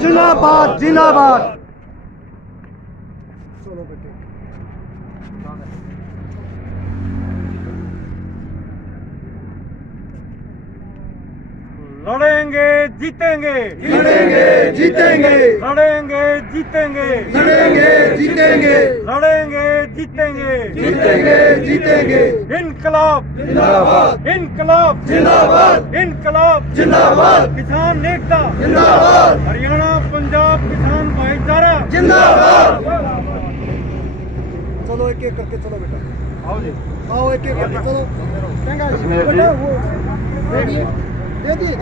जिंदाबाद जिंदाबाद। लड़ेंगे जीतेंगे, लड़ेंगे जीतेंगे, लड़ेंगे जीतेंगे, लड़ेंगे जीतेंगे, लड़ेंगे जीतेंगे, जीतेंगे जीतेंगे। इनकलाब जिंदाबाद इनकलाब जिंदाबाद इनकलाब जिंदाबाद किसान एकता जिंदाबाद हरियाणा पंजाब किसान भाईचारा जिंदाबाद। चलो एक एक करके चलो बेटा, आओ जी। आओ एक एक करके चलो। कश्मीर बेटा जी। वो दे दिए दे दिए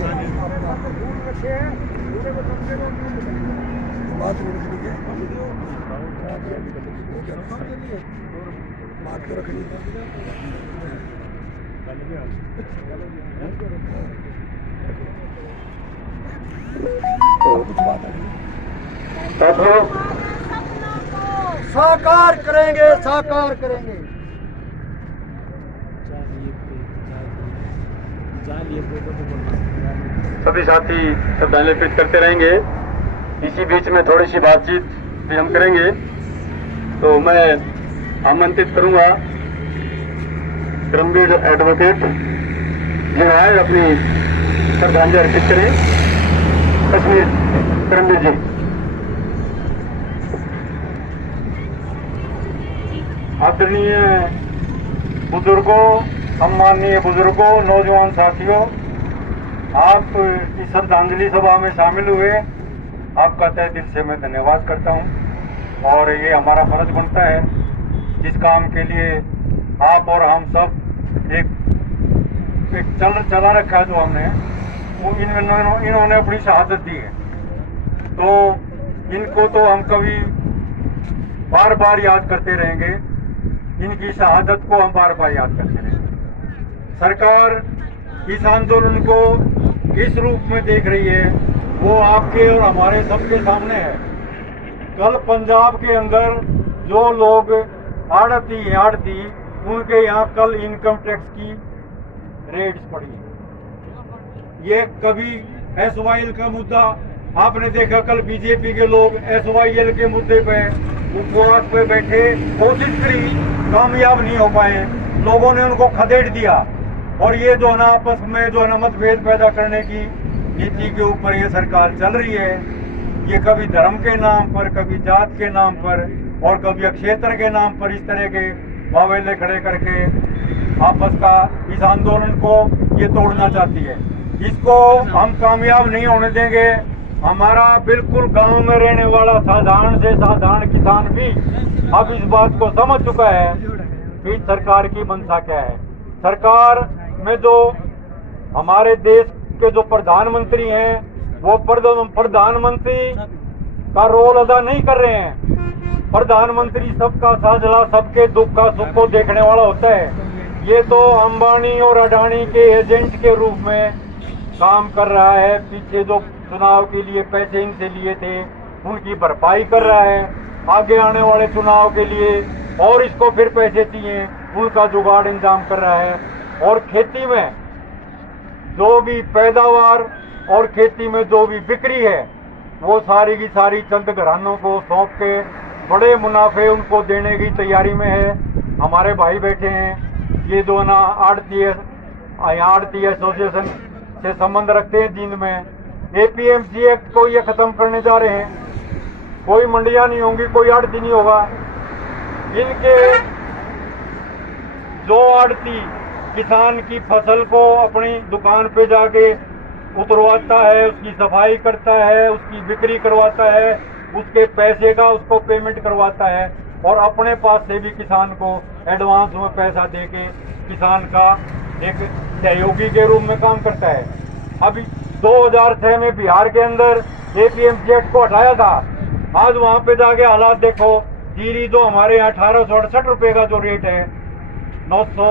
बात तो रखनी कुछ बात साथियों साकार करेंगे, साकार करेंगे। सभी साथी श्रद्धांजलि अर्पित करते रहेंगे। इसी बीच में थोड़ी सी बातचीत भी हम करेंगे। तो मैं आमंत्रित करूंगा क्रमवीर एडवोकेट जो आए अपनी श्रद्धांजलि अर्पित करें। कश्मीर क्रमवीर जी। आदरणीय बुजुर्गों, सम्माननीय बुजुर्गों, नौजवान साथियों, आप इस श्रद्धांजलि सभा में शामिल हुए, आपका तहे दिल से मैं धन्यवाद करता हूं। और ये हमारा फर्ज बनता है, जिस काम के लिए आप और हम सब एक चला रखा है जो हमने, वो इन्होंने अपनी शहादत दी है। तो इनको तो हम कभी बार बार याद करते रहेंगे, इनकी शहादत को हम बार बार याद करते रहेंगे। सरकार इस आंदोलन को किस रूप में देख रही है वो आपके और हमारे सबके सामने है। कल पंजाब के अंदर जो लोग आड़ती उनके यहाँ कल इनकम टैक्स की रेड्स पड़ी। ये कभी SYL का मुद्दा आपने देखा, कल बीजेपी के लोग SYL के मुद्दे पे उपवास पे बैठे, कोशिश करी, कामयाब नहीं हो पाए, लोगों ने उनको खदेड़ दिया। और ये जो है ना आपस में जो है ना मतभेद पैदा करने की नीति के ऊपर ये सरकार चल रही है। ये कभी धर्म के नाम पर, कभी जात के नाम पर और कभी क्षेत्र के नाम पर इस तरह के वावेले खड़े करके आपस का इस आंदोलन को ये तोड़ना चाहती है। इसको हम कामयाब नहीं होने देंगे। हमारा बिल्कुल गांव में रहने वाला साधारण से साधारण किसान भी अब इस बात को समझ चुका है कि सरकार की मंशा क्या है। सरकार में जो हमारे देश के जो प्रधानमंत्री हैं वो प्रधानमंत्री का रोल अदा नहीं कर रहे हैं। प्रधानमंत्री सबका साझला, सबके दुख का सुख को देखने वाला होता है। ये तो अंबानी और अडानी के एजेंट के रूप में काम कर रहा है। पीछे जो चुनाव के लिए पैसे इनसे लिए थे उनकी भरपाई कर रहा है, आगे आने वाले चुनाव के लिए और इसको फिर पैसे चाहिए उनका जुगाड़ इंतजाम कर रहा है। और खेती में जो भी पैदावार और खेती में जो भी बिक्री है वो सारी की सारी चंद घरानों को सौंप के बड़े मुनाफे उनको देने की तैयारी में है। हमारे भाई बैठे हैं, ये जो ना आड़ती एसोसिएशन से संबंध रखते हैं जींद में, APMC एक्ट को ये खत्म करने जा रहे हैं। कोई मंडियां नहीं होंगी, कोई आड़ती नहीं होगा। इनके जो आड़ती किसान की फसल को अपनी दुकान पे जाके उतरवाता है, उसकी सफाई करता है, उसकी बिक्री करवाता है, उसके पैसे का उसको पेमेंट करवाता है और अपने पास से भी किसान को एडवांस में पैसा देके किसान का एक सहयोगी के रूप में काम करता है। अभी 2006 में बिहार के अंदर APMC एक्ट को हटाया था। आज वहां पे जाके हालात देखो, जीरी जो हमारे यहाँ 1868 रुपए का जो रेट है 900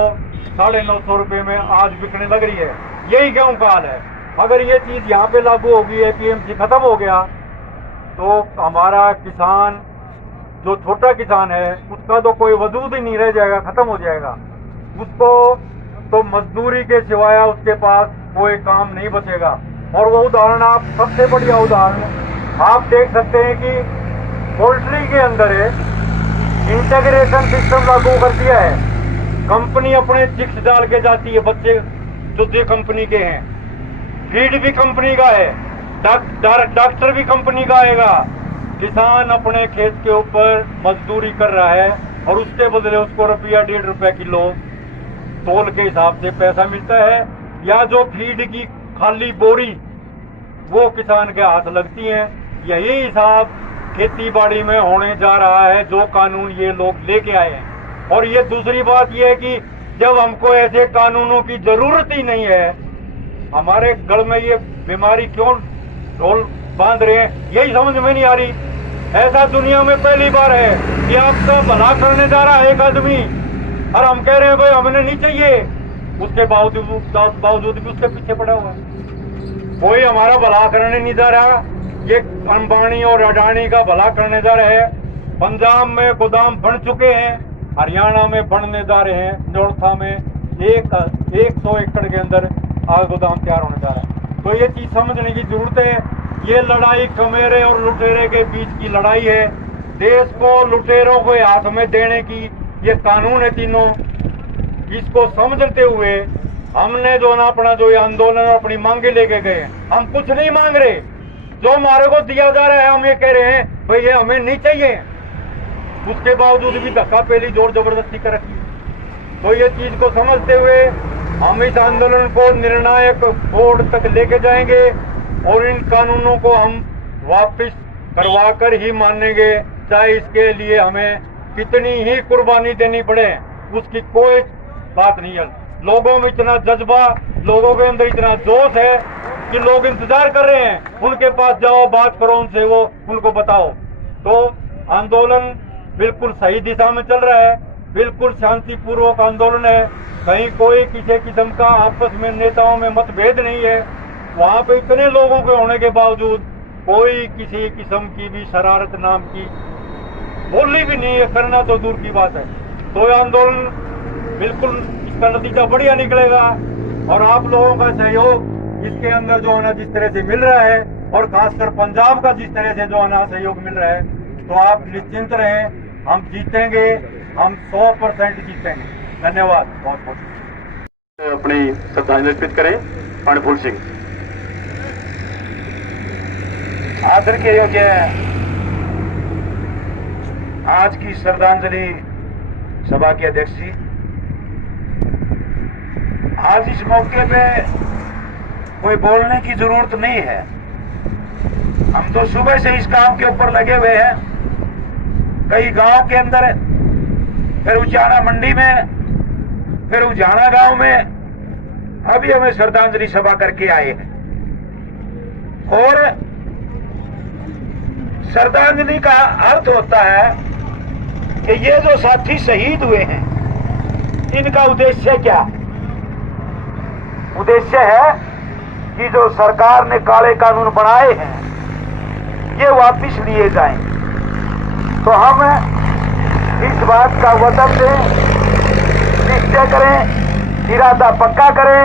साढ़े 900 रुपए में आज बिकने लग रही है। यही गेहूं का हाल है। अगर ये चीज यहाँ पे लागू होगी, APMC खत्म हो गया तो हमारा किसान जो छोटा किसान है उसका तो कोई वजूद ही नहीं रह जाएगा, खत्म हो जाएगा। उसको तो मजदूरी के सिवाय उसके पास कोई काम नहीं बचेगा। और वो उदाहरण आप सबसे बढ़िया उदाहरण आप देख सकते हैं कि पोल्ट्री के अंदर इंटीग्रेशन सिस्टम लागू कर दिया है। कंपनी अपने चिक्स डाल के जाती है, बच्चे दूसरी कंपनी के हैं, फीड भी कंपनी का है, डॉक्टर भी कंपनी का आएगा। किसान अपने खेत के ऊपर मजदूरी कर रहा है और उसके बदले उसको रुपया 1.5 रुपया किलो तोल के हिसाब से पैसा मिलता है, या जो फीड की खाली बोरी वो किसान के हाथ लगती है। यही हिसाब खेती बाड़ी में होने जा रहा है, जो कानून ये लोग लेके आए हैं। और ये दूसरी बात ये है कि जब हमको ऐसे कानूनों की जरूरत ही नहीं है, हमारे गल में ये बीमारी क्यों ढोल बांध रहे हैं, यही समझ में नहीं आ रही। ऐसा दुनिया में पहली बार है कि आपका भला करने जा रहा है एक आदमी, और हम कह रहे हैं भाई हमें नहीं चाहिए, उसके बावजूद भी उसके पीछे पड़ा हुआ है। कोई हमारा भला करने नहीं जा रहा, ये अंबानी और अडानी का भला करने जा रहे हैं। पंजाब में गोदाम बन चुके हैं, हरियाणा में बनने जा रहे हैं, नौरथा में 100 एकड़ के अंदर गोदाम तैयार होने जा रहा है। तो ये चीज समझने की जरूरत है। ये लड़ाई कमेरे और लुटेरे के बीच की लड़ाई है। देश को लुटेरों को हाथ में देने की ये कानून है तीनों। इसको समझते हुए हमने जो ना अपना जो ये आंदोलन अपनी मांगे लेके गए, हम कुछ नहीं मांग रहे। जो हमारे को दिया जा रहा है हम ये कह रहे हैं भाई ये हमें नहीं चाहिए, उसके बावजूद भी धक्का पेली जोर जबरदस्ती कर रखी। तो ये चीज को समझते हुए हम इस आंदोलन को निर्णायक बोर्ड तक लेके जाएंगे और इन कानूनों को हम वापस करवा कर ही मानेंगे, चाहे इसके लिए हमें कितनी ही कुर्बानी देनी पड़े, उसकी कोई बात नहीं है। लोगों में इतना जज्बा, लोगों के अंदर इतना जोश है कि लोग इंतजार कर रहे हैं, उनके पास जाओ, बात करो उनसे, वो उनको बताओ। तो आंदोलन बिल्कुल सही दिशा में चल रहा है, बिल्कुल शांतिपूर्वक आंदोलन है। कहीं कोई किसी किस्म का आपस में नेताओं में मतभेद नहीं है। वहां पे इतने लोगों के होने के बावजूद कोई किसी किस्म की भी शरारत नाम की बोली भी नहीं है, करना तो दूर की बात है। तो ये आंदोलन बिल्कुल इसका नतीजा बढ़िया निकलेगा और आप लोगों का सहयोग इसके अंदर जो है ना जिस तरह से मिल रहा है, और खासकर पंजाब का जिस तरह से जो है ना सहयोग मिल रहा है, तो आप निश्चिंत रहें, हम जीतेंगे, हम 100% जीतेंगे। धन्यवाद बहुत बहुत। अपनी श्रद्धांजलि अर्पित करें पाणीफूल सिंह। आदर के योग्य आज की श्रद्धांजलि सभा के अध्यक्ष जी, आज इस मौके पे कोई बोलने की जरूरत नहीं है। हम तो सुबह से इस काम के ऊपर लगे हुए हैं, कई गांव के अंदर, फिर उजाना मंडी में, फिर उजाना गांव में, अभी हमें श्रद्धांजलि सभा करके आए हैं। और श्रद्धांजलि का अर्थ होता है कि ये जो साथी शहीद हुए हैं, इनका उद्देश्य क्या? उद्देश्य है कि जो सरकार ने काले कानून बनाए हैं ये वापिस लिए जाएं। तो हम इस बात का वचन दें, निश्चय करें, इरादा पक्का करें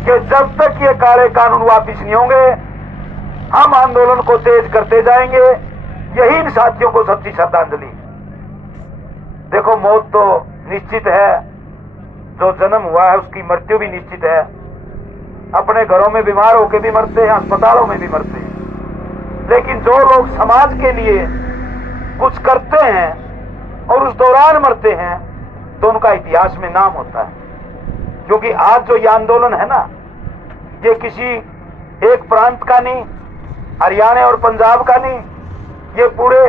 कि जब तक ये काले कानून वापिस नहीं होंगे हम आंदोलन को तेज करते जाएंगे। यही इन साथियों को सच्ची श्रद्धांजलि। देखो, मौत तो निश्चित है, जो जन्म हुआ है उसकी मृत्यु भी निश्चित है। अपने घरों में बीमार होकर भी मरते हैं, अस्पतालों में भी मरते हैं, लेकिन जो लोग समाज के लिए कुछ करते हैं और उस दौरान मरते हैं तो उनका इतिहास में नाम होता है। क्योंकि आज जो ये आंदोलन है ना, ये किसी एक प्रांत का नहीं, हरियाणा और पंजाब का नहीं, ये पूरे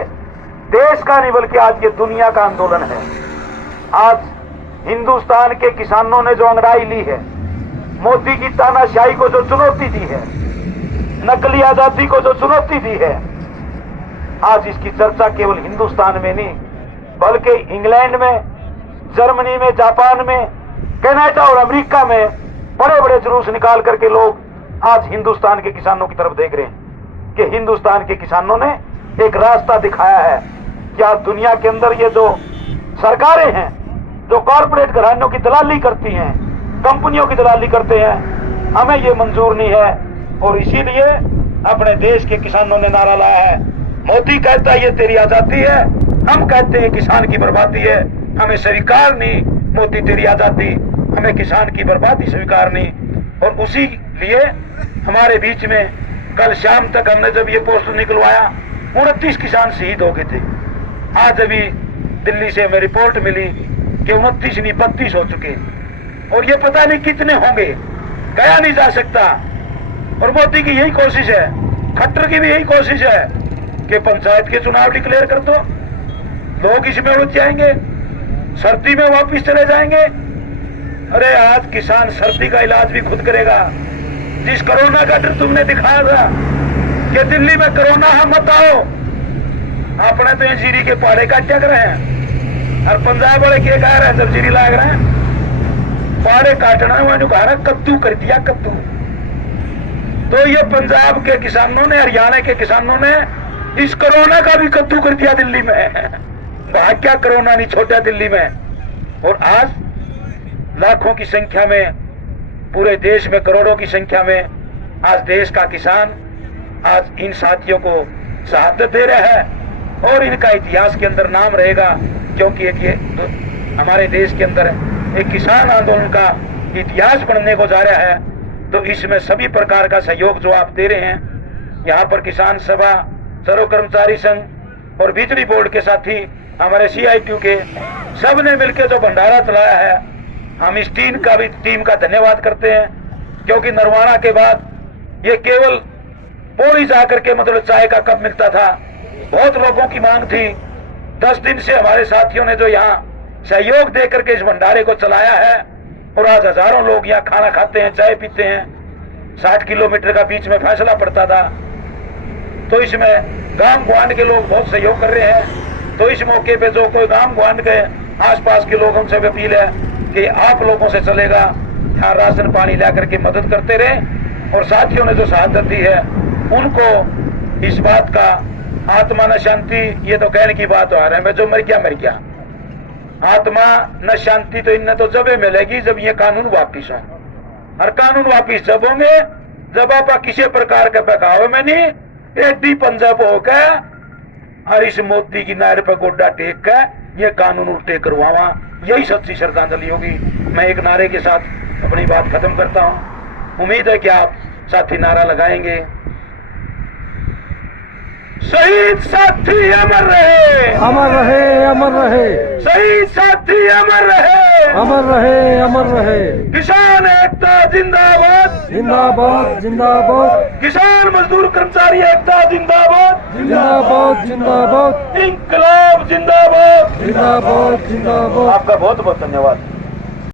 देश का नहीं, बल्कि आज ये दुनिया का आंदोलन है। आज हिंदुस्तान के किसानों ने जो अंगड़ाई ली है, मोदी की तानाशाही को जो चुनौती दी है, नकली आजादी को जो चुनौती दी है, आज इसकी चर्चा केवल हिंदुस्तान में नहीं बल्कि इंग्लैंड में, जर्मनी में, जापान में, कनाडा और अमेरिका में बड़े बड़े जुलूस निकाल करके लोग आज हिंदुस्तान के किसानों की तरफ देख रहे हैं कि हिंदुस्तान के किसानों ने एक रास्ता दिखाया है कि आज दुनिया के अंदर ये जो सरकारें हैं, जो कॉर्पोरेट घरानों की दलाली करती हैं, कंपनियों की दलाली करते हैं, हमें ये मंजूर नहीं है। और इसीलिए अपने देश के किसानों ने नारा लाया है। मोदी कहता है ये तेरी आजादी है, हम कहते हैं किसान की बर्बादी है। हमें स्वीकार नहीं मोदी तेरी आजादी, हमें किसान की बर्बादी स्वीकार नहीं। और उसी लिए हमारे बीच में कल शाम तक हमने जब ये पोस्टर निकलवाया 29 किसान शहीद हो गए थे। आज अभी दिल्ली से हमें रिपोर्ट मिली कि 29 नहीं 32 हो चुके, और ये पता नहीं कितने होंगे, कहा नहीं जा सकता। और मोदी की यही कोशिश है, खट्टर की भी यही कोशिश है कि पंचायत के चुनाव डिक्लेयर कर दो, लोग इसमें उलझ जाएंगे, सर्दी में वापिस चले जाएंगे। अरे आज किसान सर्दी का इलाज भी खुद करेगा। जिस कोरोना का डर तुमने दिखाया था कि दिल्ली में कोरोना है मत आओ, अपने तो जीरी के पहाड़े काट क्या कर रहे हैं, और पंजाब वाले क्या कह रहे हैं जब जीरी लाग रहे हैं पहाड़े काटना है, वहां जो कहा कद्दू कर दिया कद्दू। तो ये पंजाब के किसानों ने, हरियाणा के किसानों ने इस कोरोना का भी कद्दू कर दिया दिल्ली में। वहां क्या कोरोना नहीं छोटा दिल्ली में। और आज लाखों की संख्या में, पूरे देश में करोड़ों की संख्या में आज देश का किसान आज इन साथियों को शहादत दे रहा है और इनका इतिहास के अंदर नाम रहेगा, क्योंकि एक ये हमारे देश के अंदर एक किसान आंदोलन का इतिहास बनने को जा रहा है। तो इसमें सभी प्रकार का सहयोग जो आप दे रहे हैं, यहाँ पर किसान सभा, सर्व कर्मचारी संघ और बिजली बोर्ड के साथी हमारे CITU के सब ने मिलकर जो भंडारा चलाया है, हम इस टीम का धन्यवाद करते हैं। क्योंकि नरवाना के बाद ये केवल पौड़ी जाकर के मतलब चाय का कप मिलता था, बहुत लोगों की मांग थी। 10 दिन से हमारे साथियों ने जो यहाँ सहयोग दे करके इस भंडारे को चलाया है, और आज हजारों लोग यहाँ खाना खाते हैं, चाय पीते हैं। 60 किलोमीटर का बीच में फैसला पड़ता था, तो इसमें गांव ग्वांड के लोग बहुत सहयोग कर रहे हैं। तो इस मौके पे जो कोई गांव ग्वांड के आसपास के लोगों से अपील है कि आप लोगों से चलेगा, यहाँ राशन पानी ला करके मदद करते रहे। और साथियों ने जो शहादत दी है उनको इस बात का आत्मा न शांति, ये तो कहने की बात आ रहा है, मैं जो मर गया। आत्मा न शांति तो इन्हें तो जब मिलेगी जब ये कानून वापिस हो। और कानून वापिस जब होंगे जब आप किसी प्रकार के बहकावे में नहीं एडी पंजाब होकर और इस मोदी की नार पर गोड्डा टेक कर ये कानून उल्टे करवावा, यही सच्ची श्रद्धांजलि होगी। मैं एक नारे के साथ अपनी बात खत्म करता हूं। उम्मीद है कि आप साथी नारा लगाएंगे। शहीद साथी अमर रहे, अमर रहे, अमर रहे, शहीद साथी अमर रहे, अमर रहे, अमर रहे। किसान एकता जिंदाबाद, जिंदाबाद, जिंदाबाद, किसान मजदूर कर्मचारी एकता जिंदाबाद, जिंदाबाद, जिंदाबाद, इंकलाब जिंदाबाद, जिंदाबाद, जिंदाबाद। आपका बहुत बहुत धन्यवाद।